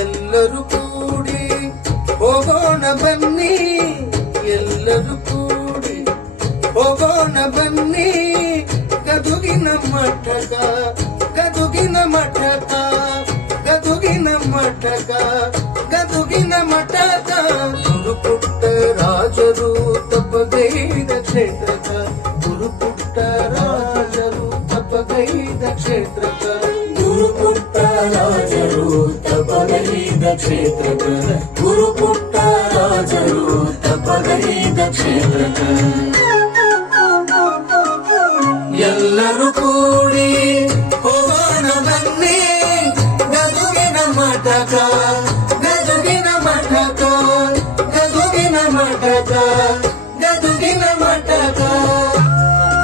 ಎಲ್ಲರೂ ಕೂಡಿ ಹೋಗೋಣ ಬನ್ನಿ, ಎಲ್ಲರೂ ಕೂಡಿ ಹೋಗೋಣ ಬನ್ನಿ. ಗದುಗಿನ ಮಠಕ ಗದುಗಿನ ಮಠಕ ಗದುಗಿನ ಮಠಕ ಗದುಗಿನ ಮಠಕ. ಗುರುಪುಟ್ಟ ರಾಜರು ತಪ್ಪಗೈದ ಕ್ಷೇತ್ರಕ ಗುರುಪುಟ್ಟ ರಾಜರು ತಪ್ಪಗೈದ ಕ್ಷೇತ್ರಕ. ಕ್ಷೇತ್ರದ ಕ್ಷೇತ್ರಗಳ ಗುರುಪುಟ್ಟ ರಾಜರು ತಪಗರಿದ ಕ್ಷೇತ್ರಗಳ. ಎಲ್ಲರೂ ಕೂಡಿ ಹೋಗೋಣ ಬನ್ನಿ, ಗದುಗಿನ ಮಠಕ ಗದುಗಿನ ಮಠಕ ಗದುಗಿನ ಮಠಕ ಗದುಗಿನ ಮಠಕ